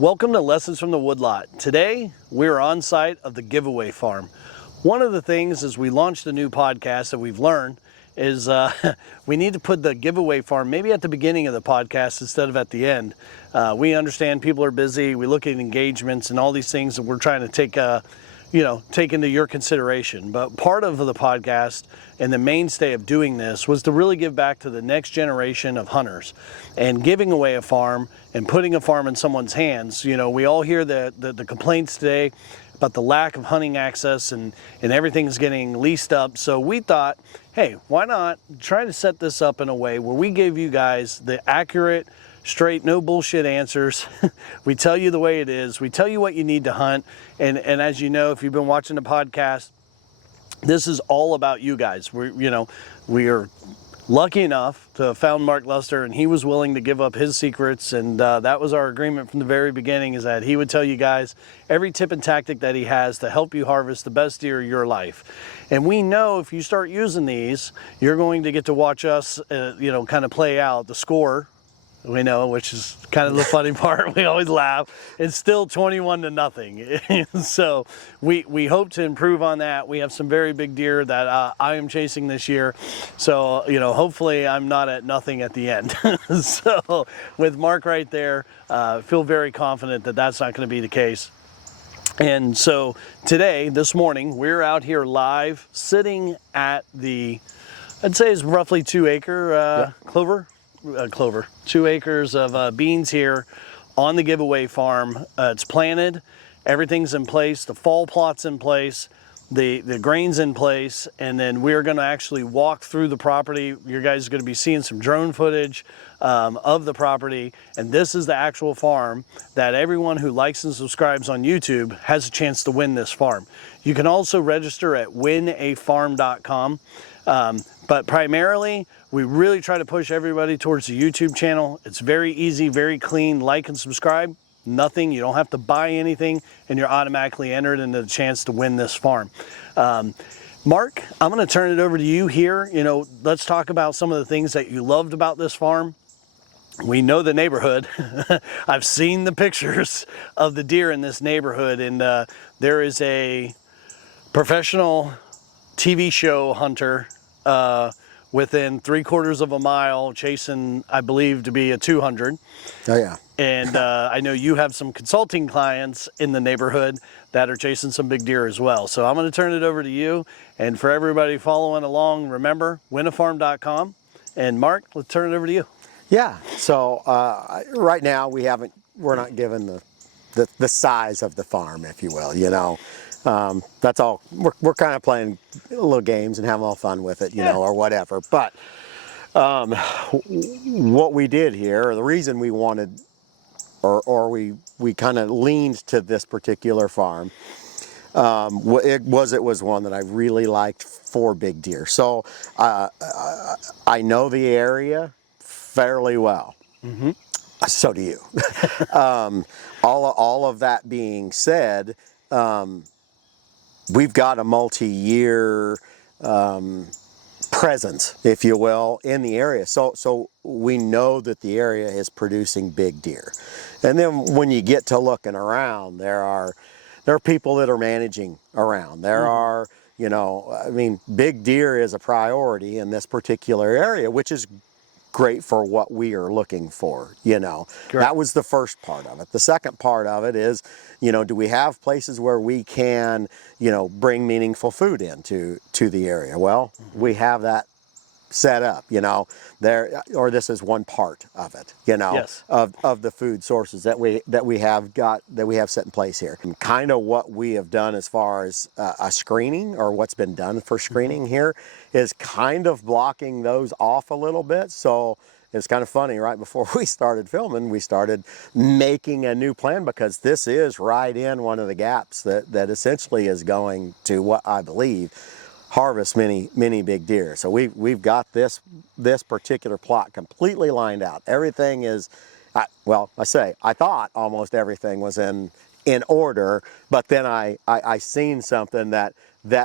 Welcome to Lessons from the Woodlot. Today, we're on site of the giveaway farm. One of the things as we launched a new podcast that we've learned is we need to put the giveaway farm maybe at the beginning of the podcast instead of at the end. We understand people are busy. We look at engagements and all these things that we're trying to take into your consideration. But part of the podcast and the mainstay of doing this was to really give back to the next generation of hunters, and giving away a farm and putting a farm in someone's hands. You know, we all hear the complaints today about the lack of hunting access and everything's getting leased up. So we thought, hey, why not try to set this up in a way where we give you guys the accurate, straight, no bullshit answers. We tell you the way it is. We tell you what you need to hunt. And as you know, if you've been watching the podcast, this is all about you guys. We are lucky enough to have found Mark Luster, and he was willing to give up his secrets. And that was our agreement from the very beginning, is that he would tell you guys every tip and tactic that he has to help you harvest the best deer of your life. And we know if you start using these, you're going to get to watch us, kind of play out the score. We know, which is kind of the funny part. We always laugh. It's still 21-0. So we hope to improve on that. We have some very big deer that I am chasing this year. So, hopefully I'm not at nothing at the end. So with Mark right there, feel very confident that that's not going to be the case. And so today, this morning, we're out here live sitting at I'd say it's roughly 2 acre clover. 2 acres of beans here on the giveaway farm. It's planted, everything's in place, the fall plot's in place, the grain's in place, and then we're going to actually walk through the property. You guys are going to be seeing some drone footage of the property, and this is the actual farm that everyone who likes and subscribes on YouTube has a chance to win this farm. You can also register at winafarm.com. But primarily, we really try to push everybody towards the YouTube channel. It's very easy, very clean. Like and subscribe. Nothing. You don't have to buy anything, and you're automatically entered into the chance to win this farm. Mark, I'm going to turn it over to you here. Let's talk about some of the things that you loved about this farm. We know the neighborhood. I've seen the pictures of the deer in this neighborhood, and there is a professional TV show hunter within 3/4 of a mile chasing, I believe, to be a 200. Oh yeah. And I know you have some consulting clients in the neighborhood that are chasing some big deer as well. So I'm going to turn it over to you. And for everybody following along, remember, winafarm.com. And Mark, let's turn it over to you. Yeah. So right now we're not given the size of the farm, if you will. That's all. We're kind of playing little games and having a little fun with it, or whatever. But what we did here, or the reason we wanted, or we kind of leaned to this particular farm, it was one that I really liked for big deer. So I know the area fairly well. Mm-hmm. So do you. All of that being said, we've got a multi-year presence, if you will, in the area. So we know that the area is producing big deer. And then when you get to looking around, there are people that are managing around. There are, big deer is a priority in this particular area, which is great for what we are looking for. That was the first part of it. The second part of it is, do we have places where we can, bring meaningful food into the area? Well, we have that set up, this is one part of it, Yes. of the food sources that we have set in place here. And kind of what we have done as far as a screening, or what's been done for screening here, is kind of blocking those off a little bit. So it's kind of funny, right before we started filming, we started making a new plan, because this is right in one of the gaps that essentially is going to, what I believe, harvest many big deer. So we've got this particular plot completely lined out. Everything is, I thought almost everything was in in order, but then I seen something that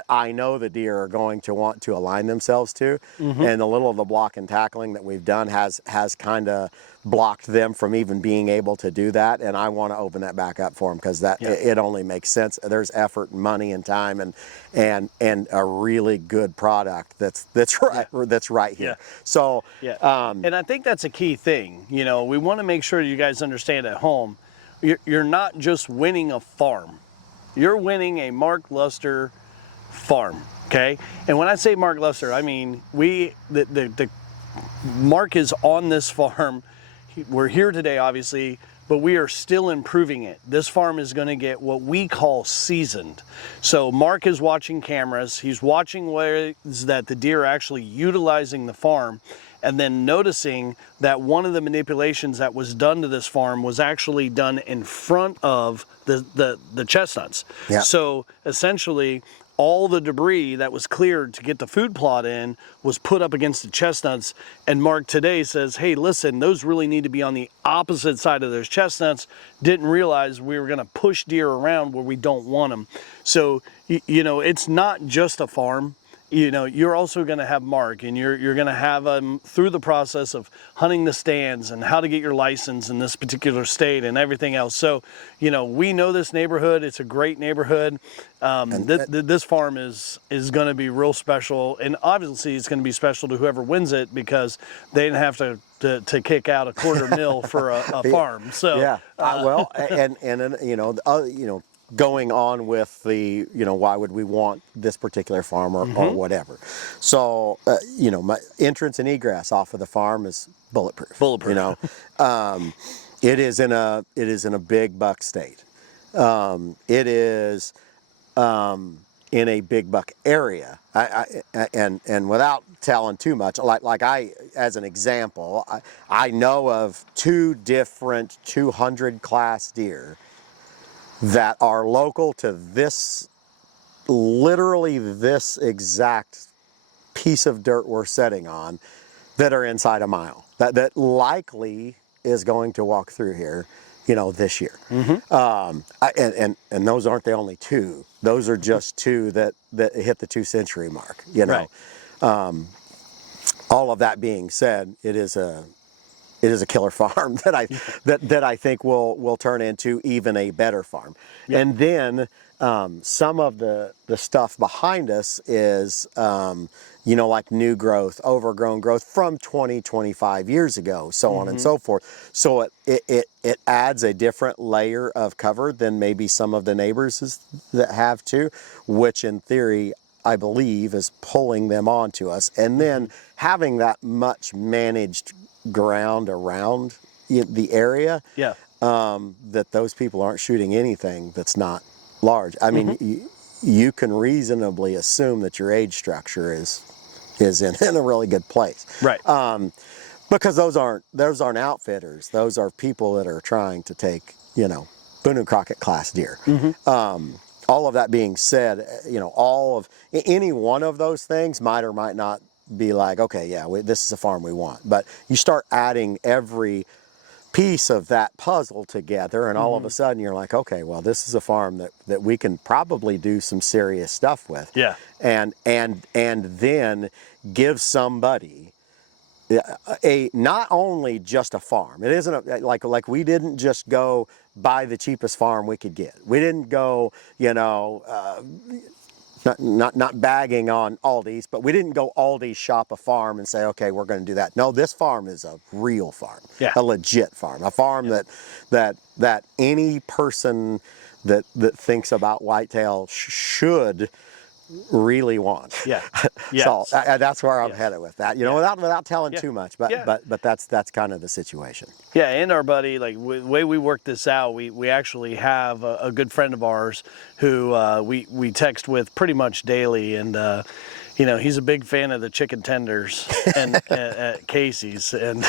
I know the deer are going to want to align themselves to, and a little of the block and tackling that we've done has kind of blocked them from even being able to do that, and I want to open that back up for them because it only makes sense. There's effort, and money, and time, and a really good product that's right here. So and I think that's a key thing. You know, we want to make sure you guys understand at home, you're not just winning a farm, you're winning a Mark Luster farm. Okay, and when I say Mark Luster, I mean the Mark is on this farm. We're here today, obviously, but we are still improving it. This farm is going to get what we call seasoned. So Mark is watching cameras. He's watching ways that the deer are actually utilizing the farm, and then noticing that one of the manipulations that was done to this farm was actually done in front of the chestnuts. Yeah. So essentially, all the debris that was cleared to get the food plot in was put up against the chestnuts. And Mark today says, hey, listen, those really need to be on the opposite side of those chestnuts. Didn't realize we were going to push deer around where we don't want them. So, you know, it's not just a farm. You know, you're also going to have Mark, and you're going to have him through the process of hunting the stands and how to get your license in this particular state and everything else. So, you know, we know this neighborhood. It's a great neighborhood. This farm is going to be real special, and obviously it's going to be special to whoever wins it because they didn't have to kick out $250,000 for a farm. So yeah, well, and you know, going on with the, you know, why would we want this particular farm or whatever. So, you know, my entrance and egress off of the farm is bulletproof. Bulletproof. You know, it is in a big buck state. It is in a big buck area. And without telling too much, like I, as an example, I know of 2 different 200 class deer that are local to this, literally this exact piece of dirt we're sitting on, that are inside a mile, that likely is going to walk through here, you know, this year. And those aren't the only 2. Those are just 2 that hit the 2-century mark, you know. Right. All of that being said, it is a killer farm that I think will turn into even a better farm. Yep. And then some of the stuff behind us is, you know, like new growth, overgrown growth from 25 years ago, so on and so forth. So it adds a different layer of cover than maybe some of the neighbors that have too, which in theory, I believe, is pulling them onto us. And then having that much managed ground around the area, that those people aren't shooting anything that's not large. I mean, you can reasonably assume that your age structure is in a really good place, right? Because those aren't outfitters. Those are people that are trying to take, you know, Boone and Crockett class deer. All of that being said, you know, any one of those things might or might not be like, okay, yeah, this is a farm we want. But you start adding every piece of that puzzle together, and all of a sudden you're like, okay, well, this is a farm that we can probably do some serious stuff with. Yeah. And then give somebody not only just a farm. It isn't like we didn't just go buy the cheapest farm we could get. We didn't go, you know, not bagging on Aldi's, but we didn't go Aldi's shop a farm and say, okay, we're going to do that. No, this farm is a real farm, a legit farm, a farm that any person that thinks about whitetail should really want. Yeah. Yes. So that's where I'm headed with that. You know, without telling too much, but that's kind of the situation. Yeah, and our buddy, like the way we work this out, we actually have a good friend of ours who we text with pretty much daily, and you know, he's a big fan of the chicken tenders and at Casey's, and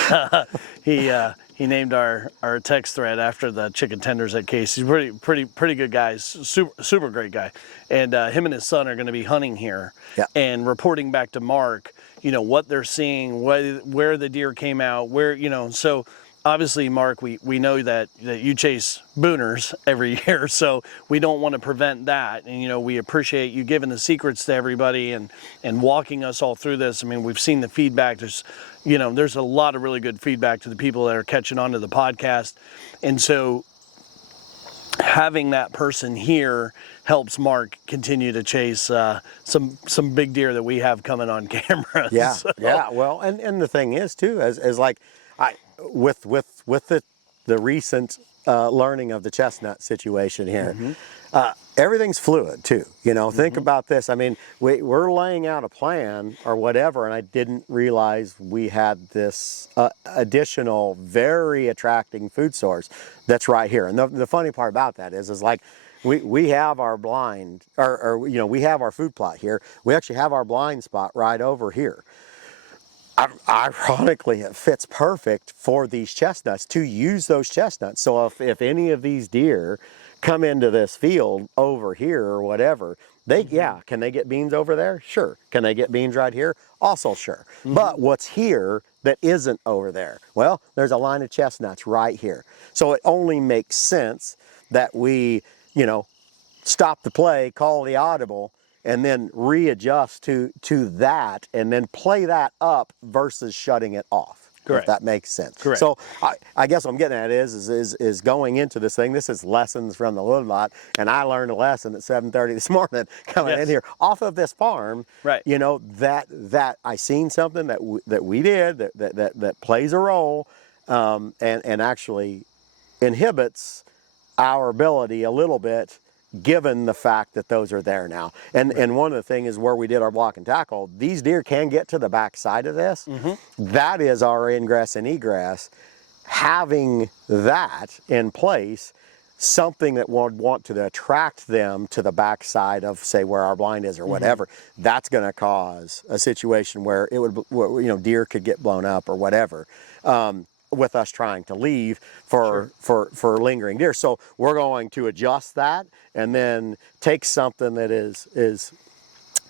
he named our text thread after the chicken tenders at Casey's. Pretty good guys, super great guy, and him and his son are going to be hunting here and reporting back to Mark, you know, what they're seeing, where the deer came out, where, you know. So obviously, Mark, we know that you chase booners every year, so we don't want to prevent that. And, you know, we appreciate you giving the secrets to everybody and walking us all through this. I mean, we've seen the feedback. There's a lot of really good feedback to the people that are catching on to the podcast. And so having that person here helps Mark continue to chase some big deer that we have coming on camera. Yeah, So. yeah. Well, and the thing is too, as like with the recent learning of the chestnut situation here, everything's fluid too. You know, think about this. I mean, we're laying out a plan or whatever, and I didn't realize we had this additional, very attracting food source that's right here. And the funny part about that is like, we have our blind, or you know, we have our food plot here. We actually have our blind spot right over here. Ironically, it fits perfect for these chestnuts, to use those chestnuts. So if any of these deer come into this field over here or whatever, can they get beans over there? Sure. Can they get beans right here? Also sure. But what's here that isn't over there? Well, there's a line of chestnuts right here. So it only makes sense that we, you know, stop the play, call the audible, and then readjust to that, and then play that up versus shutting it off. Correct. If that makes sense. Correct. So I guess what I'm getting at is going into this thing. This is lessons from the Woodlot, and I learned a lesson at 7:30 this morning coming in here off of this farm. Right. You know, that I seen something that we did that plays a role, and actually inhibits our ability a little bit, given the fact that those are there now. And one of the things is where we did our block and tackle, these deer can get to the back side of this. That is our ingress and egress. Having that in place, something that would want to attract them to the back side of, say, where our blind is or whatever, that's going to cause a situation where it would, you know, deer could get blown up or whatever. With us trying to leave for lingering deer. So we're going to adjust that, and then take something that is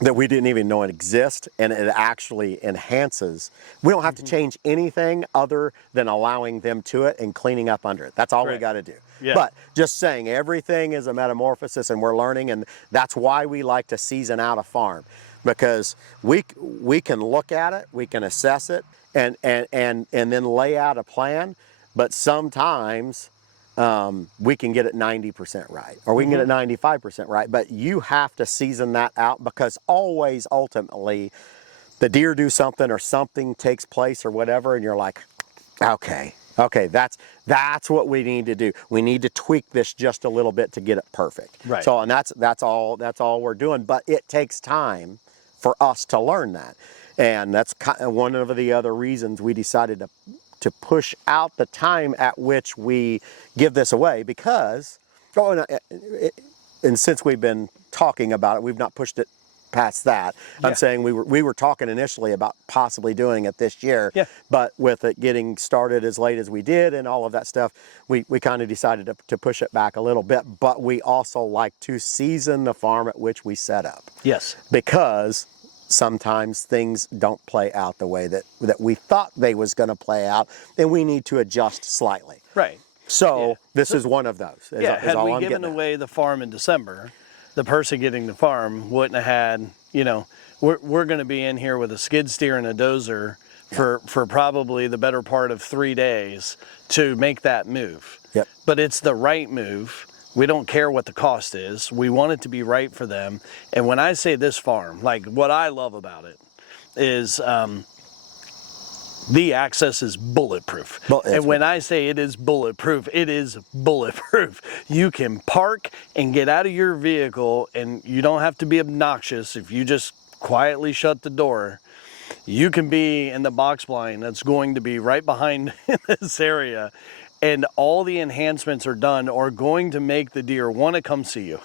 that we didn't even know it exists, and it actually enhances. We don't have to change anything other than allowing them to it and cleaning up under it. That's all we got to do. Yeah. But just saying, everything is a metamorphosis, and we're learning, and that's why we like to season out a farm, because we can look at it, we can assess it, and then lay out a plan. But sometimes we can get it 90% right, or we can get it 95% right. But you have to season that out, because always, ultimately, the deer do something, or something takes place or whatever, and you're like, okay, that's what we need to do. We need to tweak this just a little bit to get it perfect. Right. So, and that's all we're doing. But it takes time for us to learn that. And that's one of the other reasons we decided to push out the time at which we give this away, because, and since we've been talking about it, we've not pushed it past that. Yeah. I'm saying we were talking initially about possibly doing it this year, but with it getting started as late as we did and all of that stuff, we kind of decided to push it back a little bit. But we also like to season the farm at which we set up. Yes. Because sometimes things don't play out the way that we thought they was going to play out, and we need to adjust slightly. Right. So this is one of those. Had we given away the farm in December, the person getting the farm wouldn't have had, you know, we're going to be in here with a skid steer and a dozer for probably the better part of 3 days to make that move. Yep. But it's the right move. We don't care what the cost is. We want it to be right for them. And when I say this farm, like, what I love about it is the access is bulletproof. And when I say it is bulletproof, it is bulletproof. You can park and get out of your vehicle, and you don't have to be obnoxious. If you just quietly shut the door, you can be in the box blind that's going to be right behind this area. And all the enhancements are done, are going to make the deer want to come see you.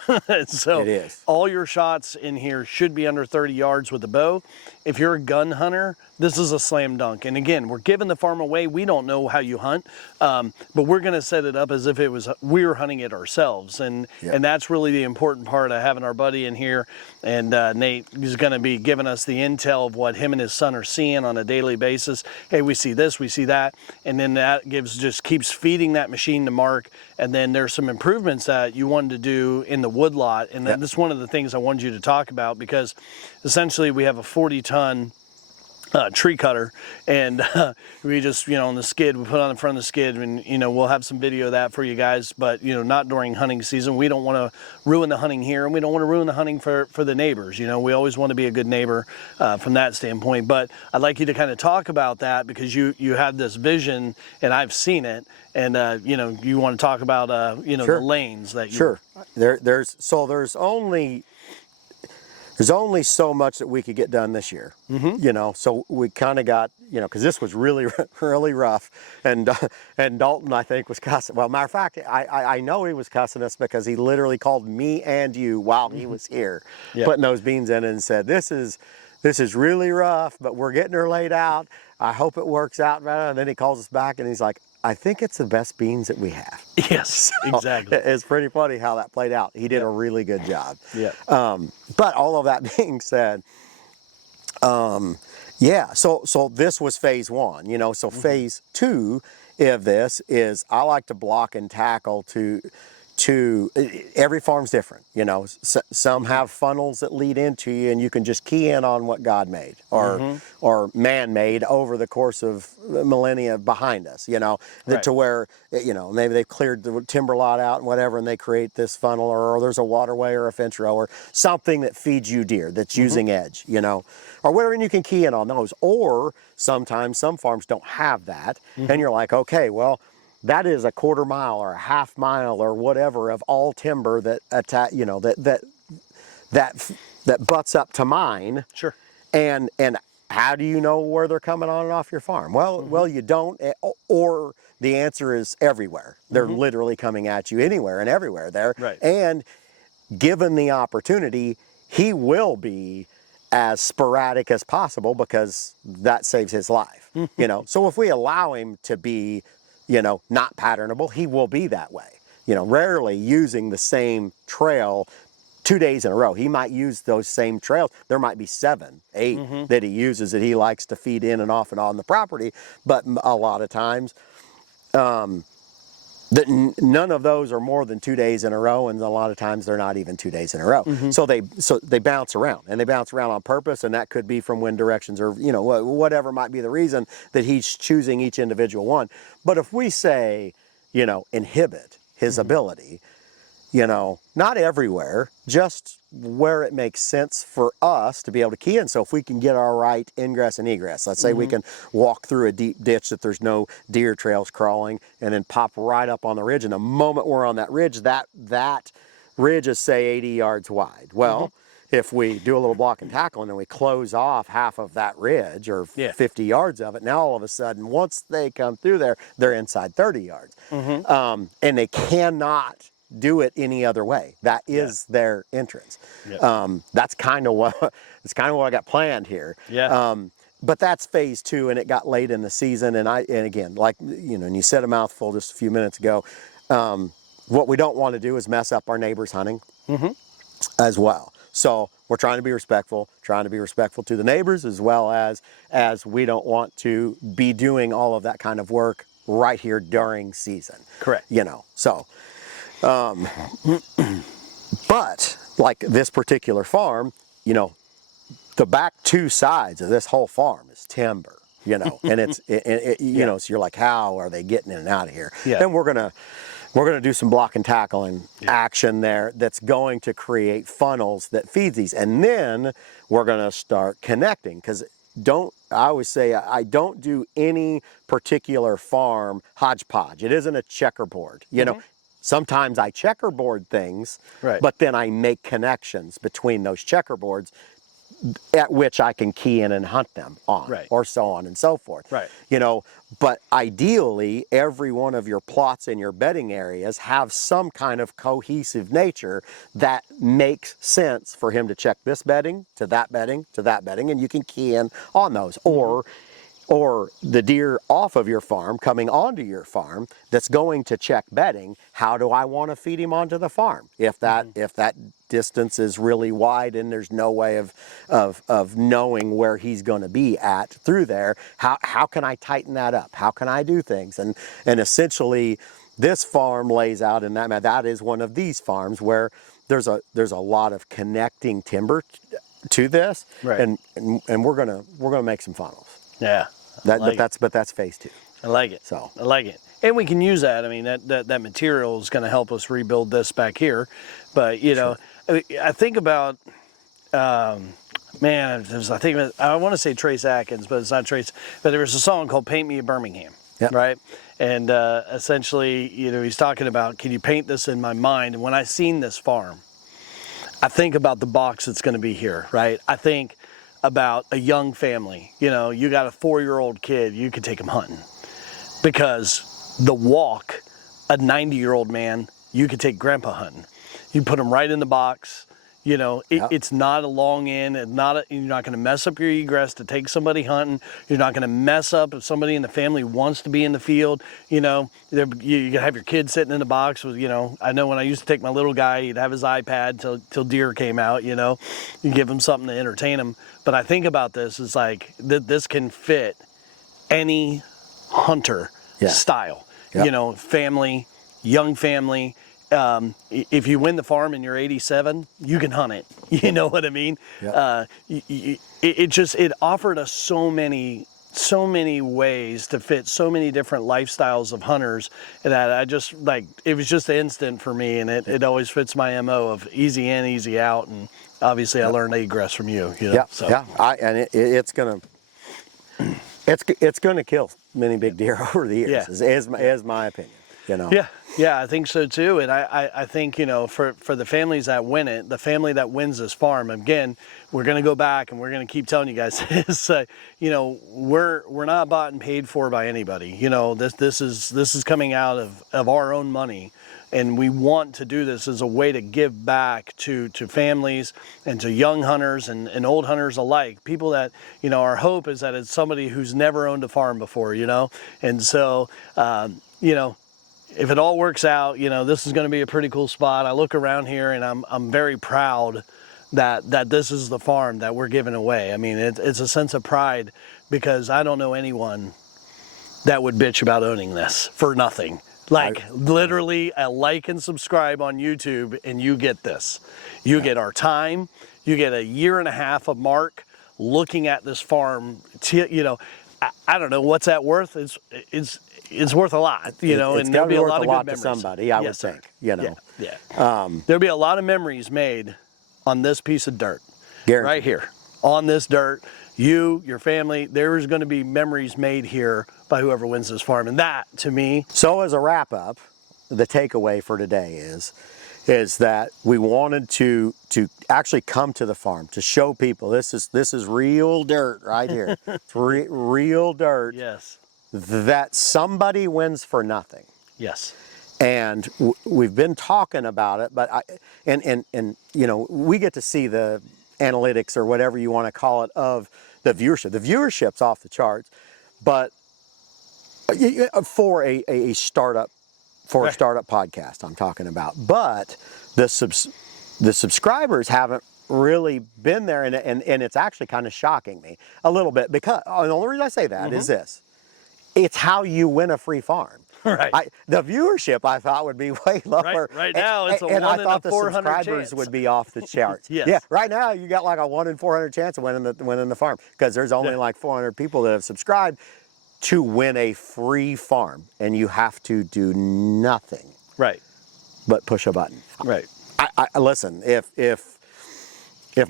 So it is. All your shots in here should be under 30 yards with the bow. If you're a gun hunter, this is a slam dunk. And again, we're giving the farm away. We don't know how you hunt, but we're going to set it up as if it was we're hunting it ourselves. And that's really the important part of having our buddy in here. And Nate is going to be giving us the intel of what him and his son are seeing on a daily basis. Hey, we see this, we see that, and then that just keeps feeding that machine to Mark. And then there's some improvements that you wanted to do in the woodlot, and this is one of the things I wanted you to talk about, because essentially we have a 40-ton tree cutter, and we just, on the skid, we put on the front of the skid, and we'll have some video of that for you guys, but not during hunting season. We don't want to ruin the hunting here, and we don't want to ruin the hunting for the neighbors. We always want to be a good neighbor from that standpoint. But I'd like you to kind of talk about that, because you have this vision, and I've seen it, and you want to talk about Sure. the lanes that you Sure. There's only so much that we could get done this year, so we kind of got, because this was really, really rough, and Dalton, I think, was cussing. Well, matter of fact, I know he was cussing us, because he literally called me and you while he was here, putting those beans in, and said, this is really rough, but we're getting her laid out. I hope it works out. And then he calls us back, and he's like, I think it's the best beans that we have. Yes, exactly. It's pretty funny how that played out. He did a really good job. Yeah. But all of that being said, so this was phase one, so phase two of this is, I like to block and tackle to every farm's different, some have funnels that lead into you, and you can just key in on what God made or man made over the course of millennia behind us, to where, maybe they've cleared the timber lot out and whatever, and they create this funnel, or there's a waterway or a fence row or something that feeds you deer that's using edge, or whatever, and you can key in on those. Or sometimes some farms don't have that, and you're like, okay, well, that is a quarter mile or a half mile or whatever of all timber that that butts up to mine. Sure. And how do you know where they're coming on and off your farm? Well, you don't, or the answer is everywhere. They're literally coming at you anywhere and everywhere there. Right. And given the opportunity, he will be as sporadic as possible, because that saves his life. So if we allow him to be not patternable, he will be that way. Rarely using the same trail 2 days in a row. He might use those same trails. There might be 7, 8 that he uses, that he likes to feed in and off and on the property. But a lot of times, none of those are more than 2 days in a row, and a lot of times they're not even 2 days in a row. So they bounce around, and they bounce around on purpose, and that could be from wind directions, or whatever might be the reason that he's choosing each individual one. But if we say, inhibit his ability, not everywhere, just where it makes sense for us to be able to key in. So if we can get our right ingress and egress, let's say we can walk through a deep ditch that there's no deer trails crawling, and then pop right up on the ridge. And the moment we're on that ridge ridge is, say, 80 yards wide. Well, if we do a little block and tackle, and then we close off half of that ridge, or 50 yards of it, now all of a sudden, once they come through there, they're inside 30 yards. And they cannot do it any other way. That is their entrance. That's kind of what I got planned here. But that's phase two, and it got late in the season. And again, like, and you said a mouthful just a few minutes ago. What we don't want to do is mess up our neighbors hunting as well. So we're trying to be respectful to the neighbors, as well as we don't want to be doing all of that kind of work right here during season. Correct. So. But like this particular farm, the back 2 sides of this whole farm is timber, and so you're like, how are they getting in and out of here? And we're gonna do some block and tackle and action there that's going to create funnels that feed these, and then we're gonna start connecting, because I always say, I don't do any particular farm hodgepodge. It isn't a checkerboard, Sometimes I checkerboard things, but then I make connections between those checkerboards at which I can key in and hunt them on, Right. or so on and so forth. Right. You know, but ideally, every one of your plots in your bedding areas have some kind of cohesive nature that makes sense for him to check this bedding, to that bedding, to that bedding, and you can key in on those. Or the deer off of your farm coming onto your farm that's going to check bedding, how do I want to feed him onto the farm? If that distance is really wide and there's no way of knowing where he's going to be at through there, how can I tighten that up? How can I do things? And essentially this farm lays out in that is one of these farms where there's a lot of connecting timber to this, Right. and we're gonna make some funnels. Yeah. But that's phase 2. I like it. So I like it. And we can use that. I mean, that material is going to help us rebuild this back here. But, you know, I think about, I want to say Trace Atkins, but it's not Trace. But there was a song called Paint Me a Birmingham, Yep. right? And essentially, you know, he's talking about, can you paint this in my mind? And when I seen this farm, I think about the box that's going to be here, right? I think about a young family. You know, you got a 4-year-old kid, you could take him hunting. Because the walk, a 90-year-old man, you could take grandpa hunting. You put him right in the box. You know, it's not a long in. You're not going to mess up your egress to take somebody hunting. You're not going to mess up if somebody in the family wants to be in the field. You know, you can have your kid sitting in the box with, you know, I know when I used to take my little guy, he'd have his iPad till deer came out, you know. You give him something to entertain him. But I think about this as like, this can fit any hunter style. Yep. You know, family, young family. If you win the farm and you're 87, you can hunt it. You know what I mean? Yep. It offered us so many ways to fit so many different lifestyles of hunters that I just like, it was just instant for me, and it always fits my MO of easy in, easy out. And obviously I learned egress from you. You know? Yeah, So. yeah. It's gonna kill many big deer over the years. Is my opinion. You know. Yeah, I think so too. And I think, you know, for the families that win it, the family that wins this farm, again, we're going to go back and we're going to keep telling you guys this, you know, we're not bought and paid for by anybody. You know, this is coming out of our own money. And we want to do this as a way to give back to families and to young hunters and old hunters alike. People that, you know, our hope is that it's somebody who's never owned a farm before, you know. And so, you know, if it all works out, you know, this is going to be a pretty cool spot. I look around here and I'm very proud that this is the farm that we're giving away. I mean, it's a sense of pride because I don't know anyone that would bitch about owning this for nothing. Like literally a like and subscribe on YouTube and you get this. You get our time. You get 1.5 years of Mark looking at this farm. You know, I don't know what's that worth. It's worth a lot, you know, and there'll be a lot of good memories. To somebody, I would think, you know. Yeah. There'll be a lot of memories made on this piece of dirt. Guaranteed. Right here, on this dirt. You, your family, there's going to be memories made here by whoever wins this farm. And that, to me... So as a wrap-up, the takeaway for today is that we wanted to actually come to the farm, to show people this is real dirt right here. It's real dirt. Yes. That somebody wins for nothing. Yes. And we've been talking about it, but and you know, we get to see the analytics or whatever you want to call it of the viewership. The viewership's off the charts, but for a startup, a startup podcast, I'm talking about. But the subscribers haven't really been there, and it's actually kind of shocking me a little bit, because the only reason I say that is this: it's how you win a free farm. Right. The viewership I thought would be way lower. Right now it's a 1 in 400 and I thought the subscribers chance. would be off the charts. Yes. Yeah. Right now you got like a 1 in 400 chance of winning the farm, because there's only like 400 people that have subscribed to win a free farm, and you have to do nothing. Right. But push a button. Right. I listen. If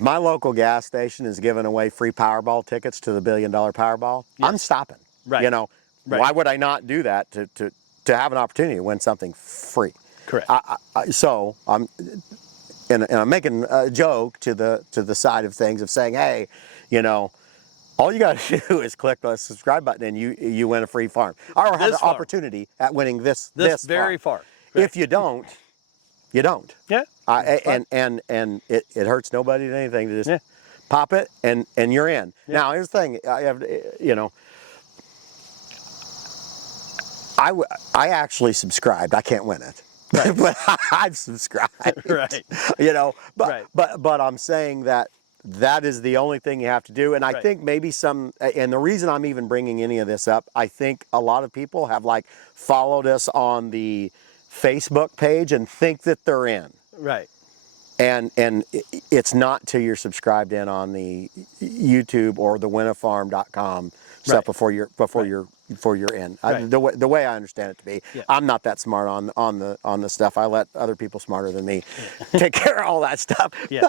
my local gas station is giving away free Powerball tickets to the $1 billion Powerball, I'm stopping. Right. You know, right. Why would I not do that to have an opportunity to win something free? Correct. So and I'm making a joke to the side of things of saying, hey, you know, all you got to do is click the subscribe button and you win a free farm, or have the opportunity at winning this very farm. farm. If you don't, you don't. Yeah. And it hurts nobody to anything to just pop it and you're in. Yeah. Now here's the thing, I have, you know, I actually subscribed. I can't win it, right. But I've subscribed. Right. You know, but Right. but I'm saying that is the only thing you have to do. And I think maybe and the reason I'm even bringing any of this up, I think a lot of people have like followed us on the Facebook page and think that they're in. Right. And it's not till you're subscribed in on the YouTube or the winafarm.com stuff before you're in. Right. The way I understand it to be, Yeah. I'm not that smart on the stuff. I let other people smarter than me take care of all that stuff. Yeah.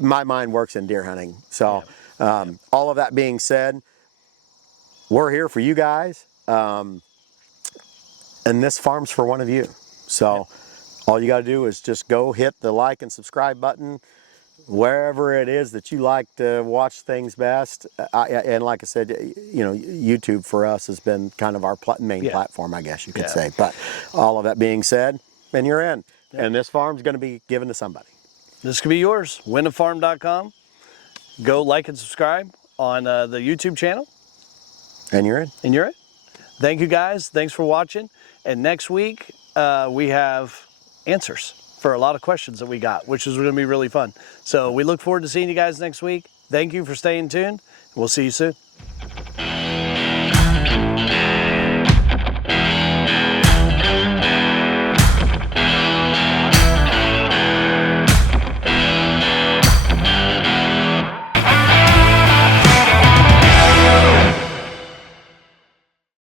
My mind works in deer hunting. So all of that being said, we're here for you guys, and this farm's for one of you. So all you got to do is just go hit the like and subscribe button wherever it is that you like to watch things best. And like I said, you know, YouTube for us has been kind of our main platform, I guess you could say. But all of that being said, and you're in. And this farm's going to be given to somebody. This could be yours. winafarm.com. Go like and subscribe on the YouTube channel. And you're in. And you're in. Thank you guys. Thanks for watching. And next week we have answers for a lot of questions that we got, which is going to be really fun. So we look forward to seeing you guys next week. Thank you for staying tuned. We'll see you soon.